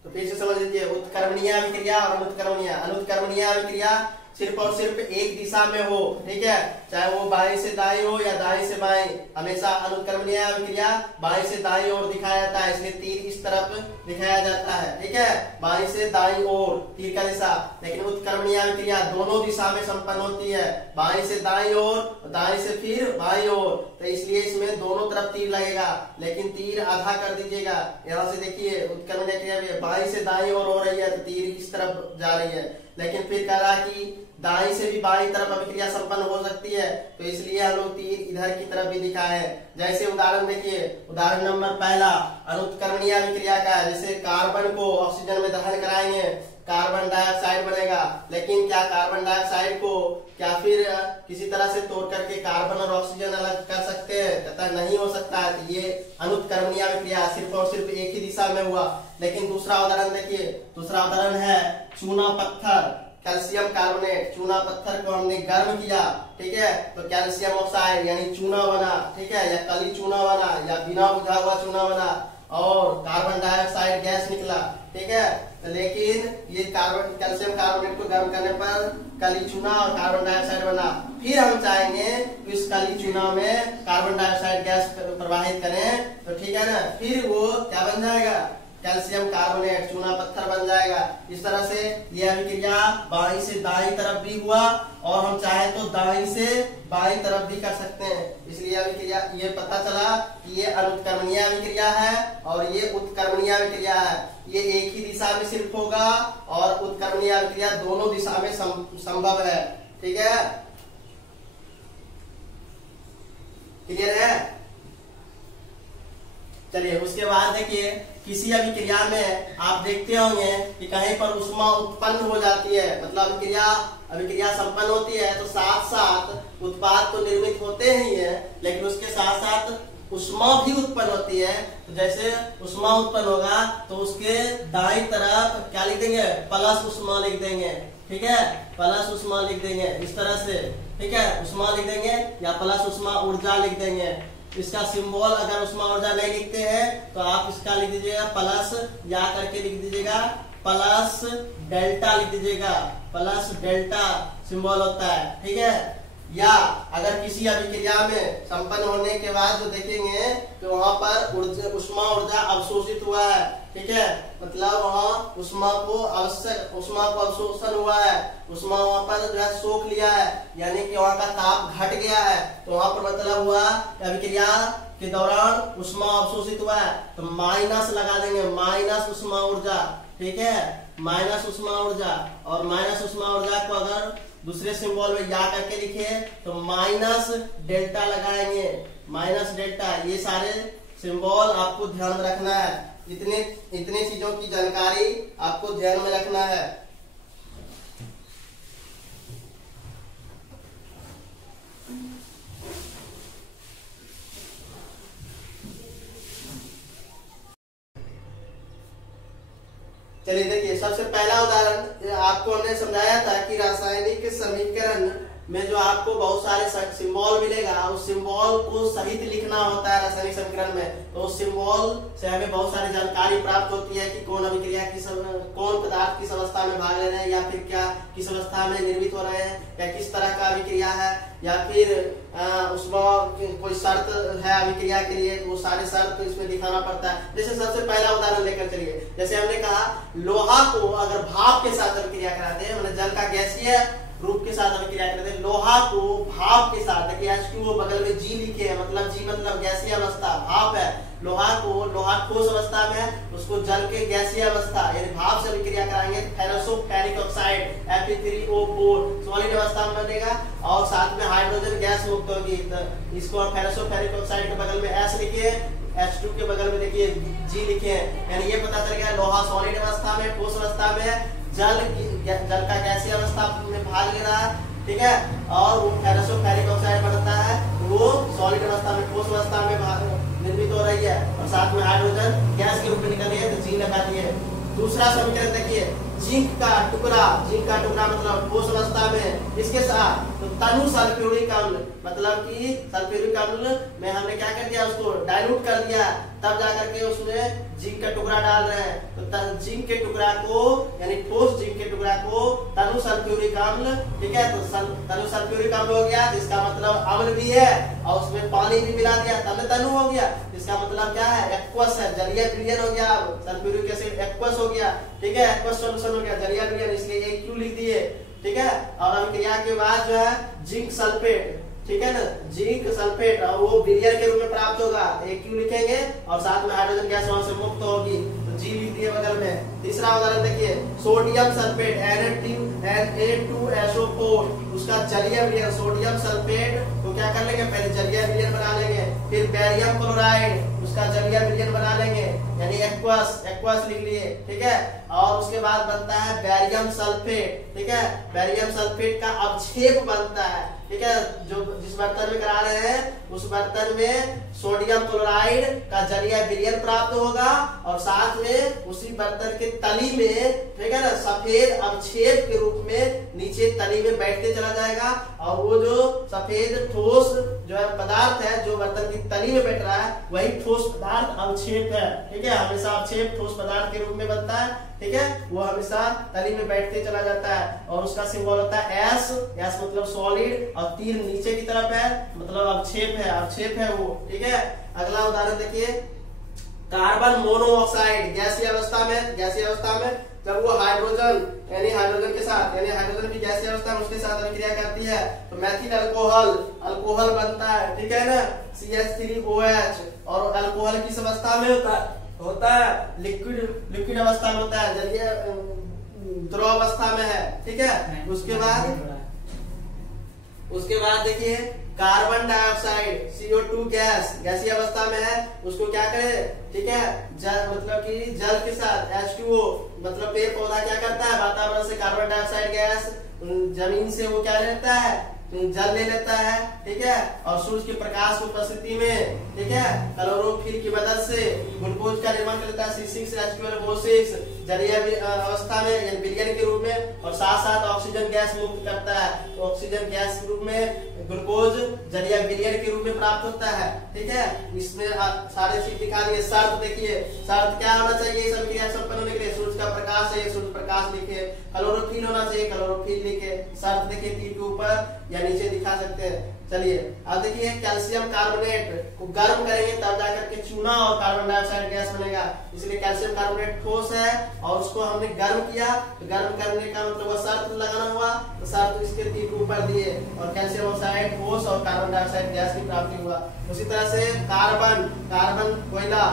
तो फिर से समझ लीजिए, उत्कर्मणीय अभिक्रिया और अनुत्कर्मणीय अभिक्रिया सिर्फ और सिर्फ एक दिशा में हो। ठीक है, चाहे वो बाएं से दाएं हो या दाएं से बाएं, हमेशा अनुत्कर्मणीय अभिक्रिया बाएं से दाएं ओर दिखाया जाता है, इसलिए तीर इस तरफ दिखाया जाता है। ठीक है, बाएं से दाईं ओर तीर का दिशा। लेकिन उत्कर्मणीय अभिक्रिया दोनों दिशा में संपन्न होती है, बाएं से दाईं ओर, दाएं से फिर बाईं ओर, तो इसलिए इसमें दोनों तरफ तीर लगेगा, लेकिन तीर आधा कर दीजिएगा। यहाँ से देखिए उत्कर्मणीय क्रिया बाएं से दाईं ओर हो रही है तो तीर इस तरफ जा रही है, लेकिन फिर कह रहा कि दाईं से भी बाईं तरफ अभिक्रिया संपन्न हो सकती है, तो इसलिए हम लोग तीर इधर की तरफ भी दिखाए हैं। जैसे उदाहरण देखिए, उदाहरण नंबर पहला अनुत्क्रमणीय अभिक्रिया का है। जैसे कार्बन को ऑक्सीजन में दहन कराएंगे, कार्बन डाइऑक्साइड बनेगा, लेकिन क्या कार्बन डाइऑक्साइड को क्या फिर किसी तरह से तोड़ करके कार्बन और ऑक्सीजन अलग कर सकते हैं? कहता नहीं हो सकता है। तो ये अनुत्क्रमणीय अभिक्रिया सिर्फ और सिर्फ एक ही दिशा में हुआ। लेकिन दूसरा उदाहरण देखिए, दूसरा उदाहरण है चूना पत्थर, कैल्शियम कार्बोनेट। चूना पत्थर को हमने गर्म किया, ठीक है, तो कैल्शियम ऑक्साइड यानी चूना बना, ठीक है, या कली चूना बना, या बिना बुझा हुआ चूना बना, और कार्बन डाइऑक्साइड गैस निकला, ठीक है। लेकिन ये कार्बन कैल्शियम कार्बोनेट को गर्म करने पर कली चूना और कार्बन डाइऑक्साइड बना। फिर हम चाहेंगे कि इस कली चूना में कार्बन डाइऑक्साइड गैस प्रवाहित करें, तो ठीक है ना, फिर वो क्या बन जाएगा? कैल्शियम कार्बोनेट, चूना पत्थर बन जाएगा। इस तरह से ये अभिक्रिया बाईं से दाईं तरफ भी हुआ, और हम चाहे तो दाईं से बाईं तरफ भी कर सकते हैं। इसलिए अभिक्रिया ये पता चला कि ये अनुत्क्रमणीय अभिक्रिया है और ये उत्क्रमणीय अभिक्रिया है। ये एक ही दिशा में सिर्फ होगा, और उत्क्रमणीय अभिक्रिया दोनों दिशा में संभव है, ठीक है। क्लियर है? चलिए उसके बाद देखिए, किसी अभिक्रिया में आप देखते होंगे कि कहीं पर ऊष्मा उत्पन्न हो जाती है, मतलब अभिक्रिया संपन्न होती है, तो साथ साथ उत्पाद तो निर्मित होते ही है, लेकिन उसके साथ साथ ऊष्मा भी उत्पन्न होती है। तो जैसे ऊष्मा उत्पन्न होगा तो उसके दाईं तरफ क्या लिख देंगे? प्लस ऊष्मा लिख देंगे, ठीक है, प्लस ऊष्मा लिख देंगे इस तरह से, ठीक है, ऊष्मा लिख देंगे या प्लस ऊष्मा ऊर्जा लिख देंगे। इसका सिंबल अगर ऊष्मा ऊर्जा नहीं लिखते हैं तो आप इसका लिख दीजिएगा प्लस, या करके लिख दीजिएगा प्लस डेल्टा लिख दीजिएगा, प्लस डेल्टा सिंबल होता है, ठीक है। या अगर किसी अभिक्रिया में संपन्न होने के बाद जो देखेंगे तो वहां पर ऊष्मा ऊर्जा अवशोषित हुआ है, ठीक है, मतलब वहाँ ऊष्मा को अवशोषण हुआ है, ऊष्मा वहाँ पर जो है सोख लिया है, यानी कि वहाँ का ताप घट गया है। तो वहाँ पर मतलब हुआ अभिक्रिया के दौरान ऊष्मा अवशोषित हुआ है, तो माइनस लगा देंगे, माइनस ऊष्मा ऊर्जा, ठीक है, माइनस ऊष्मा ऊर्जा। और माइनस ऊष्मा ऊर्जा को अगर दूसरे सिंबल में या करके लिखे तो माइनस डेल्टा लगाएंगे, माइनस डेल्टा। ये सारे सिंबल आपको ध्यान में रखना है, इतने चीजों की जानकारी आपको ध्यान में रखना है। चलिए देखिए, सबसे पहला उदाहरण आपको हमने समझाया था कि रासायनिक समीकरण में जो आपको बहुत सारे सिंबल मिलेगा, उस सिंबल को सहित लिखना होता है रासायनिक समीकरण में। तो उस सिंबल से हमें बहुत सारी जानकारी प्राप्त होती है कि कौन अभिक्रिया कौन पदार्थ किस अवस्था में भाग ले रहे हैं, या फिर क्या किस अवस्था में निर्मित हो रहे हैं, या किस तरह का अभिक्रिया है, या फिर उसमें कोई शर्त है अभिक्रिया के लिए, वो सारे शर्त इसमें दिखाना पड़ता है। जैसे सबसे पहला उदाहरण लेकर चलिए, जैसे हमने कहा लोहा को अगर भाप के साथ अभिक्रिया कराते हैं, मतलब जल का गैसीय रूप के साथ अभिक्रिया करते हैं, लोहा को भाप के साथ, देखिए H2O बगल में G लिखे है, मतलब G मतलब गैसीय अवस्था, भाप है। लोहा ठोस अवस्था में है, उसको जल के गैसीय अवस्था यानी भाप से अभिक्रिया कराएंगे तो फेरोसोफेरिक ऑक्साइड Fe3O4 सॉलिड अवस्था में बनेगा, और साथ में हाइड्रोजन गैस मुक्त होगी। तो इसको हम फेरोसोफेरिक ऑक्साइड के बगल में S लिखिए, H2 के बगल में देखिए G लिखे, यानी ये पता चल गया लोहा सॉलिड अवस्था में, ठोस अवस्था में, जल का गैसीय अवस्था में भाग ले रहा है, ठीक है, और वो फेरोसोफेरिक ऑक्साइड बनता है, वो सॉलिड अवस्था में, ठोस अवस्था में निर्मित हो रही है, और साथ में हाइड्रोजन गैस के रूप में निकल रही है, तो जी लगा दिए। दूसरा समीकरण देखिए, जिंक का टुकड़ा मतलब ठोस अवस्था में, इसके साथ तो तनु सल्फ्यूरिक अम्ल, मतलब कि सल्फ्यूरिक अम्ल में हमने क्या कर दिया, उसको डाइल्यूट कर दिया, तब जाकर के उसमें जिंक का टुकड़ा डाल रहे हैं। तो जिंक के टुकड़ा को यानी ठोस जिंक के टुकड़ा को तनु सल्फ्यूरिक अम्ल, ठीक है, तो तनु सल्फ्यूरिक अम्ल हो गया, जिसका मतलब अम्ल भी है, और उसमें पानी भी मिला दिया तब तनु हो गया, इसका मतलब क्या है, एक्वस है, जलीय विलयन हो गया, सल्फ्यूरिक एसिड एक्वस हो गया, ठीक है, एक्वस सॉल्यूशन हो गया, जलीय विलयन, इसलिए एक क्यू लिख दिए, ठीक है। और अभिक्रिया के बाद जो है जिंक सल्फेट, ठीक है ना, जिंक सल्फेट, और वो विलयन के रूप में प्राप्त होगा, एक क्यू लिखेंगे, और साथ में हाइड्रोजन गैस वहां से मुक्त होगी, तो जी लिख दिए बगल में। तीसरा उदाहरण देखिए, सोडियम सल्फेट Na2SO4, उसका जलीय विलयन सोडियम सल्फेट तो क्या कर लेंगे, पहले जलीय विलयन बना लेंगे, फिर बैरियम क्लोराइड उसका जलीय विलयन बना लेंगे, यानी एक्वस लिख लिए, ठीक है। और उसके बाद बनता है बैरियम सल्फेट, ठीक है, बैरियम सल्फेट का अवक्षेप बनता है, ठीक है। जो जिस बर्तन में करा रहे हैं उस बर्तन में सोडियम क्लोराइड का जलीय विलयन प्राप्त होगा और साथ में उसी बर्तन के तली में, ठीक है ना, सफेद अवक्षेप के रूप में नीचे तली में बैठते चला जाएगा और वो जो सफेद ठोस जो है पदार्थ है जो बर्तन की तली में बैठ रहा है वही ठोस पदार्थ अवक्षेप है, ठीक है। हमेशा अवक्षेप ठोस पदार्थ के रूप में बनता है, ठीक है, वो हमेशा तली में बैठते चला जाता है और उसका सिंबल होता है एस मतलब सॉलिड और तीर नीचे की तरफ है मतलब अवक्षेप है वो, ठीक है। अगला उदाहरण देखिए, कार्बन मोनोऑक्साइड गैसीय अवस्था में जब वो हाइड्रोजन के साथ हाइड्रोजन भी गैसीय अवस्था में उसके साथ अभिक्रिया करती है तो मैथिल अल्कोहल बनता है, ठीक है ना, CH3OH। और अल्कोहल किस अवस्था में होता है लिक्विड अवस्था में होता है, जलीय द्रव अवस्था में है, ठीक है। उसके बाद देखिए कार्बन डाइऑक्साइड CO2 गैसीय अवस्था में है, उसको क्या करे, ठीक है, मतलब कि जल के साथ H2O मतलब पेड़ पौधा क्या करता है, वातावरण से कार्बन डाइऑक्साइड गैस जमीन से वो क्या लेता है, जल ले लेता है, ठीक है। और सूर्य के प्रकाश की उपस्थिति में, ठीक है, क्लोरोफिल की मदद से ग्लूकोज का निर्माण कर लेता है C6H12O6 जलीय अवस्था में विलयन के रूप में और साथ साथ ऑक्सीजन गैस मुक्त करता है, तो ऑक्सीजन गैस के रूप में ग्लूकोज जलीय विलयन के रूप में प्राप्त होता है, ठीक है। इसमें सारे चीज दिखा दिए। शर्त देखिए, शर्त क्या होना चाहिए सब क्रिया संपन्न होने के लिए, सूर्य का प्रकाश है, सूर्य प्रकाश लिखे, क्लोरोफिल होना चाहिए, क्लोरोफिल लिखे। शर्त देखिए तीर के ऊपर या नीचे दिखा सकते हैं। चलिए अब देखिए, कैल्शियम कार्बोनेट को गर्म करेंगे तब जाकर के चूना और कार्बन डाइऑक्साइड गैस बनेगा, इसलिए कैल्शियम कार्बोनेट ठोस है और उसको हमने गर्म किया, तो गर्म करने का मतलब शर्त लगाना हुआ, तो शर्त इसके तीर के ऊपर दिए और कैल्शियम ऑक्साइड ठोस और कार्बन डाइऑक्साइड गैस की प्राप्ति हुआ। उसी तरह से कार्बन कोयला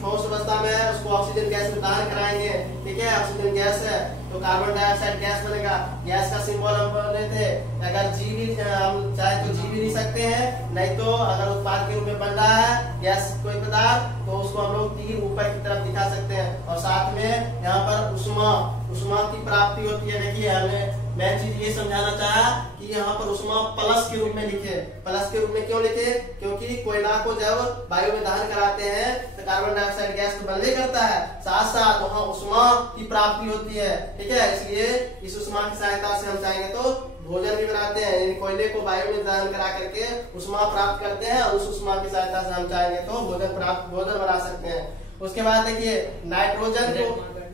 ठोस अवस्था में है, उसको ऑक्सीजन गैस में दहन कराएंगे, ठीक है, ऑक्सीजन गैस है तो कार्बन डाइऑक्साइड गैस बनेगा। गैस का सिंबल हम बोले थे, अगर जी भी हम चाहे तो जी भी लिख सकते हैं, नहीं तो अगर उत्पाद के रूप में बन रहा है गैस कोई पदार्थ तो उसको हम लोग तीर ऊपर की तरफ दिखा सकते हैं और साथ में यहाँ पर उष्मा की प्राप्ति होती है। देखिए मैं चीज ये समझाना चाहा कि यहाँ पर उष्मा प्लस के रूप में लिखे, प्लस के रूप में क्यों लिखे, क्योंकि कोयला को जब वायु में दहन कराते हैं तो कार्बन डाइऑक्साइड गैस तो बनने करता है, साथ साथ वहाँ उष्मा की प्राप्ति होती है, ठीक है। इसलिए इस उष्मा की सहायता से हम चाहेंगे तो भोजन भी बनाते हैं, कोयले को वायु में दहन करा करके उष्मा प्राप्त करते हैं और उस उष्मा की सहायता से हम चाहेंगे तो भोजन बना सकते हैं। उसके बाद देखिए,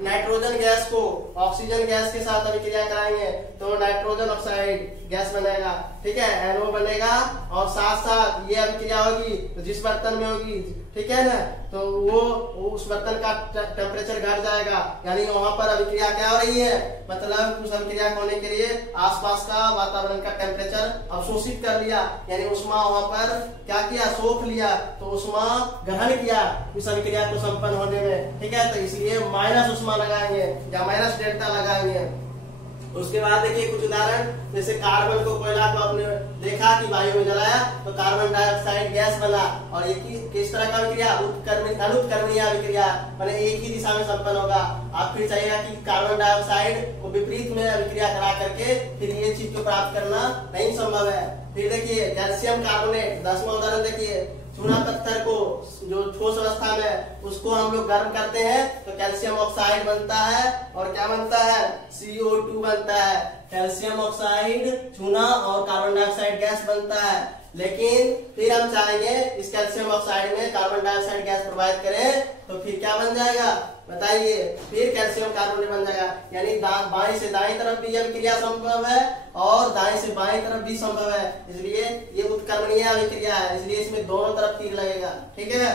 नाइट्रोजन गैस को ऑक्सीजन गैस के साथ अभिक्रिया कराएंगे तो नाइट्रोजन ऑक्साइड गैस बनेगा, ठीक है, NO बनेगा और साथ साथ ये अभिक्रिया होगी तो जिस बर्तन में होगी, ठीक है ना, तो वो उस बर्तन का टेम्परेचर घट जाएगा, यानी वहां पर अभिक्रिया क्या हो रही है, मतलब उस अभिक्रिया होने के लिए आसपास का वातावरण का टेम्परेचर अवशोषित कर लिया, यानी उष्मा वहां पर क्या किया, सोख लिया, तो उष्मा ग्रहण किया उस अभिक्रिया को संपन्न होने में, ठीक है। तो इसलिए माइनस उष्मा लगाएंगे या माइनस डेल्टा लगाएंगे। उसके बाद देखिए कुछ उदाहरण, जैसे कार्बन को कोयला को आपने देखा कि वायु में जलाया तो कार्बन डाइऑक्साइड गैस बना और ये किस तरह का अभिक्रिया, अनुत्क्रमणीय अभिक्रिया, माने एक ही दिशा में संपन्न होगा। आप फिर चाहिएगा कि कार्बन डाइऑक्साइड को विपरीत में अभिक्रिया करा करके फिर ये चीज को प्राप्त करना नहीं संभव है। फिर देखिए कैल्शियम कार्बोनेट, 10वां उदाहरण देखिए, चूना पत्थर को जो ठोस अवस्था में उसको हम लोग गर्म करते हैं तो कैल्शियम ऑक्साइड बनता है और क्या बनता है, CO2 बनता है। कैल्शियम ऑक्साइड चूना और कार्बन डाइऑक्साइड गैस बनता है, लेकिन फिर हम चाहेंगे इस कैल्शियम ऑक्साइड में कार्बन डाइऑक्साइड गैस प्रोवाइड करें तो फिर क्या बन जाएगा बताइए, फिर कैल्शियम कार्बोनेट बन जाएगा। यानी बाएं से दाएं तरफ भी अभिक्रिया संभव है और दाएं से बाएं तरफ भी संभव है, इसलिए ये उत्क्रमणीय अभिक्रिया है, इसलिए इसमें दोनों तरफ तीर लगेगा, ठीक है।